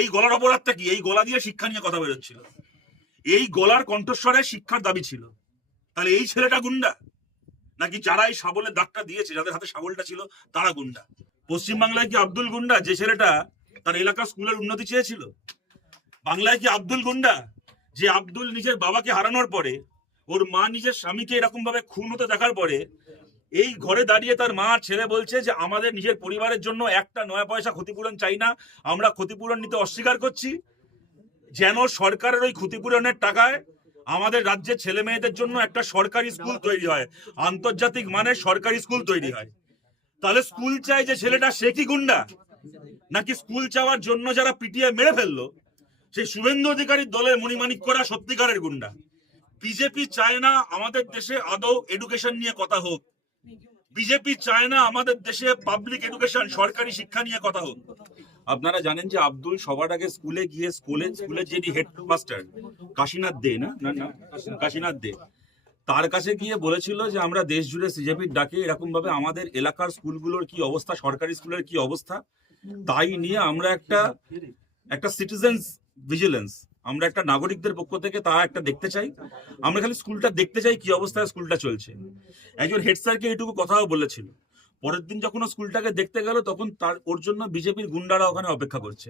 এই গলার অপরাধটা কি? এই গলা দিয়ে শিক্ষা নিয়ে কথা বেরোচ্ছিল, এই গলার কণ্ঠস্বরে শিক্ষার দাবি ছিল। তাহলে এই ছেলেটা গুন্ডা, নাকি যারা এই শাবলের দাগটা দিয়েছে, যাদের হাতে শাবলটা ছিল, তারা গুন্ডা? পশ্চিমবাংলায় কি আব্দুল গুন্ডা, যে ছেলেটা তার এলাকার স্কুলের উন্নতি চেয়েছিল? বাংলায় কি আব্দুল গুন্ডা, যে আব্দুল নিজের বাবাকে হারানোর পরে, ওর মা নিজের স্বামীকে এরকম ভাবে খুন হতে দেখার পরে, এই ঘরে দাঁড়িয়ে তার মা ছেলে বলছে যে আমাদের নিজের পরিবারের জন্য একটা নয়া পয়সা ক্ষতিপূরণ চাই না, আমরা ক্ষতিপূরণ নিতে অস্বীকার করছি, যেন সরকারের ওই ক্ষতিপূরণের টাকায় আমাদের রাজ্যের ছেলে মেয়েদের জন্য একটা সরকারি স্কুল তৈরি হয়, আন্তর্জাতিক মানের সরকারি স্কুল তৈরি হয়। তাহলে স্কুল চাই যে ছেলেটা, সে কি গুন্ডা? নাকি স্কুল চাওয়ার জন্য যারা পিটিয়ে মেরে ফেললো সেই শুভেন্দু অধিকারীর দলের মণিমাণিক্যরা সত্যিকারের গুন্ডা? বিজেপি চায় না আমাদের দেশে আদৌ এডুকেশন নিয়ে কথা হোক, বিজেপি চায় না আমাদের দেশে পাবলিক এডুকেশন, সরকারি শিক্ষা নিয়ে কথা হোক। আপনারা জানেন যে আব্দুল সবার আগে স্কুলে গিয়ে স্কুলের যিনি হেডমাস্টার কাশীনাথ দে, না না না কাশীনাথ দে, তার কাছে গিয়ে বলেছিল যে আমরা দেশ জুড়ে সিজেপির ডাকে এরকম ভাবে আমাদের এলাকার স্কুলগুলোর কি অবস্থা, সরকারি স্কুলের কি অবস্থা, তাই নিয়ে আমরা একটা সিটিজেন্স ভিজিলেন্স, আমরা একটা নাগরিকদের পক্ষ থেকে তা একটা দেখতে চাই, আমরা খালি স্কুলটা দেখতে চাই কি অবস্থায় স্কুলটা চলছে। একজন হেড স্যারকে এইটুকু কথাও বলেছিল। পরের দিন যখন স্কুলটাকে দেখতে গেল তখন ওর জন্য বিজেপির গুন্ডারা ওখানে অপেক্ষা করছে।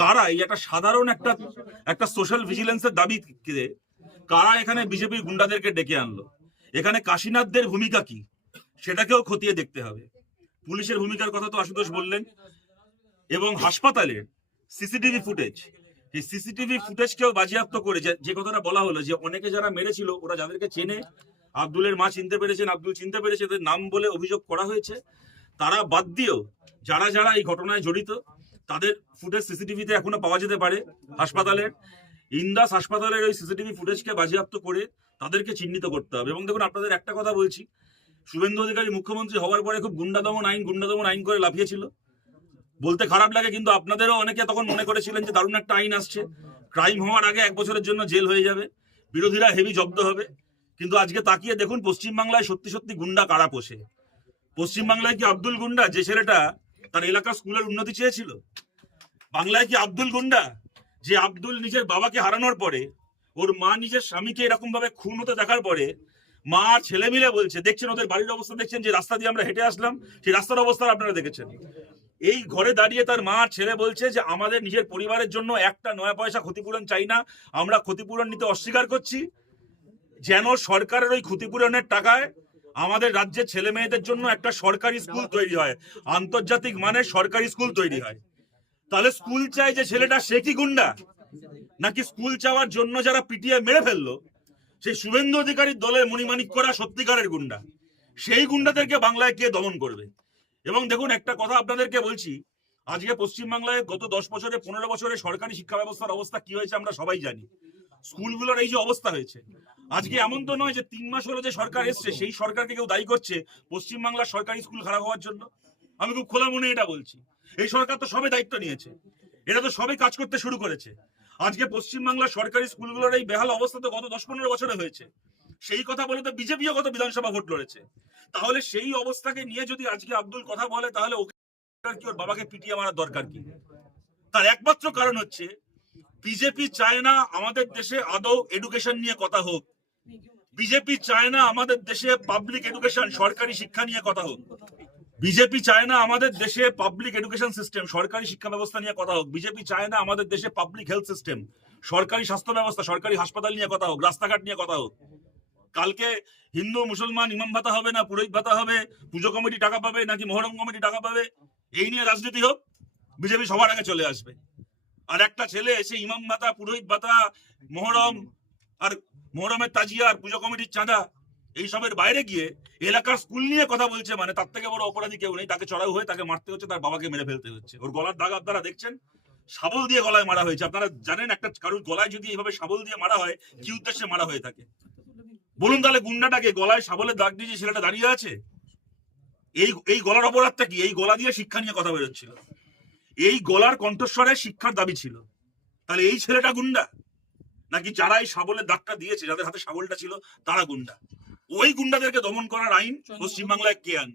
কারা এই একটা সাধারণ একটা সোশ্যাল ভিজিলেন্সের দাবি, কারা এখানে বিজেপির গুন্ডাদেরকে ডেকে আনলো? এখানে কাশীনাথদের ভূমিকা কি সেটাকেও খতিয়ে দেখতে হবে। পুলিশের ভূমিকার কথা তো আশুতোষ বললেন, এবং হাসপাতালের সিসিটিভি ফুটেজ, এই সিসিটিভি ফুটেজকেও বাজেয়াপ্ত করে যে কথাটা বলা হলো যে অনেকে যারা মেরেছিল ওরা যাদেরকে চেনে, আব্দুলের মা চিনতে পেরেছেন, আব্দুল চিনতে পেরেছে, এদের নাম বলে অভিযোগ করা হয়েছে, তারা বাদ দিয়েও যারা যারা এই ঘটনায় জড়িত তাদের ফুটেজ সিসিটিভিতে এখনো পাওয়া যেতে পারে। হাসপাতালের ইন্দাস হাসপাতালের ওই সিসিটিভি ফুটেজকে বাজেয়াপ্ত করে তাদেরকে চিহ্নিত করতে হবে। এবং দেখুন, আপনাদের একটা কথা বলছি, শুভেন্দু অধিকারী মুখ্যমন্ত্রী হওয়ার পরে খুব গুন্ডা দমন আইন করে লাফিয়েছিল, বলতে খারাপ লাগে, কিন্তু আপনাদেরও অনেকে তখন মনে করেছিলেন যে দারুণ একটা আইন আসছে, ক্রাইম হওয়ার আগে 1 বছরের জন্য জেল হয়ে যাবে, বিরোধীরা হেভি জব্দ হবে। কিন্তু আজকে তাকিয়ে দেখুন পশ্চিমবাংলায় সত্যি সত্যি গুন্ডা কারা পোষে। পশ্চিমবাংলায় কি আব্দুল গুন্ডা, যে ছেলেটা তার এলাকার স্কুলের উন্নতি চেয়েছিল? বাংলায় কি আব্দুল গুন্ডা, যে আব্দুল নিজের বাবাকে হারানোর পরে, ওর মা নিজের স্বামীকে এরকম ভাবে খুন হতে দেখার পরে, মা আর ছেলে মিলে বলছে, দেখছেন ওদের বাড়ির অবস্থা, দেখছেন যে রাস্তা দিয়ে আমরা হেঁটে আসলাম সেই রাস্তার অবস্থা আপনারা দেখেছেন, এই ঘরে দাঁড়িয়ে তার মা আর ছেলে বলছে যে আমাদের নিজের পরিবারের জন্য একটা নয়া পয়সা ক্ষতিপূরণ চাই না, আমরা ক্ষতিপূরণ নিতে অস্বীকার করছি, যেন সরকারের ওই ক্ষতিপূরণের টাকায় আমাদের রাজ্যের ছেলে মেয়েদের জন্য একটা সরকারি স্কুল তৈরি হয়, আন্তর্জাতিক মানের সরকারি স্কুল তৈরি হয়। তাহলে স্কুল চাই যে ছেলেটা, সে কি গুন্ডা? নাকি স্কুল চাওয়ার জন্য যারা পিটিয়ে মেরে ফেললো সেই শুভেন্দু অধিকারীর দলের মণিমাণিক্যরা সত্যিকারের গুন্ডা? সেই গুন্ডাদেরকে বাংলায় কে দমন করবে? এবং দেখুন, একটা কথা আপনাদেরকে বলছি, আজকে পশ্চিমবাংলায় গত 10 বছরে 15 বছরে সরকারি শিক্ষা ব্যবস্থার অবস্থা কি হয়েছে আমরা সবাই জানি। স্কুলগুলোর এই যে অবস্থা হয়েছে, আজকে এমন তো নয় যে 3 মাস হলো যে সরকার এসছে সেই সরকারকে কেউ দায়ী করছে পশ্চিমবাংলার সরকারি স্কুল খারাপ হওয়ার জন্য। আমি খুব খোলা মনে এটা বলছি, এই সরকার তো সবে দায়িত্ব নিয়েছে, এটা তো সবে কাজ করতে শুরু করেছে। আজকে পশ্চিমবাংলার সরকারি স্কুলগুলোর এই বেহাল অবস্থা তো গত 10-15 বছরে হয়েছে, সেই কথা বলে তো বিজেপিও গত বিধানসভা ভোট লড়েছে। তাহলে সেই অবস্থাকে নিয়ে যদি আজকে আব্দুল কথা বলে, তাহলে ওকে কি ওর বাবাকে পিটিয়ে মারার দরকার কি? তার একমাত্র কারণ হচ্ছে বিজেপি চায় না আমাদের দেশে আদৌ এডুকেশন নিয়ে কথা হোক, বিজেপি চায় না আমাদের দেশে পাবলিক এডুকেশন, সরকারি শিক্ষা নিয়ে কথা হোক, বিজেপি চায় না আমাদের দেশে পাবলিক এডুকেশন সিস্টেম, সরকারি শিক্ষা ব্যবস্থা নিয়ে কথা হোক, বিজেপি চায় না আমাদের দেশে পাবলিক হেলথ সিস্টেম, সরকারি স্বাস্থ্য ব্যবস্থা, সরকারি হাসপাতাল নিয়ে কথা হোক, রাস্তাঘাট নিয়ে কথা হোক। কালকে হিন্দু মুসলমান ইমাম ভাতা হবে না পুরোহিত ভাতা হবে, পুজো কমিটি টাকা পাবে নাকি মহরম কমিটি টাকা পাবে, এই নিয়ে রাজনীতি হোক, বিজেপি সবার আগে চলে আসবে। আর একটা ছেলে এসে ইমাম ভাতা, পুরোহিত ভাতা, মহরম আর মহরমের তাজিয়া আর পুজো কমিটির চাঁদা এইসবের বাইরে গিয়ে এলাকার স্কুল নিয়ে কথা বলছে, মানে তার থেকে বড় অপরাধী কেউ নেই। তাকে চড়াও হয়ে তাকে মারতে হচ্ছে, তার বাবাকে মেরে ফেলতে হচ্ছে। ওর গলার দাগ আপনারা দেখছেন, শাবল দিয়ে গলায় মারা হয়েছে। আপনারা জানেন একটা কারুর গলায় যদি এইভাবে শাবল দিয়ে মারা হয় কি উদ্দেশ্যে মারা হয়ে থাকে? বলুন, তাহলে গুন্ডাটাকে গলায় শাবলের দাগ দিয়ে যে ছেলেটা দাঁড়িয়ে আছে, এই গলার অপরাধটা কি? এই গলা দিয়ে শিক্ষা নিয়ে কথা বেরোচ্ছিল, এই গলার কণ্ঠস্বরে শিক্ষার দাবি ছিল। তাহলে এই ছেলেটা গুন্ডা, নাকি যারা এই শাবলের দাগটা দিয়েছে, যাদের হাতে শাবলটা ছিল, তারা গুন্ডা? ওই গুন্ডাদেরকে দমন করার আইন পশ্চিমবাংলায় কে আনবে?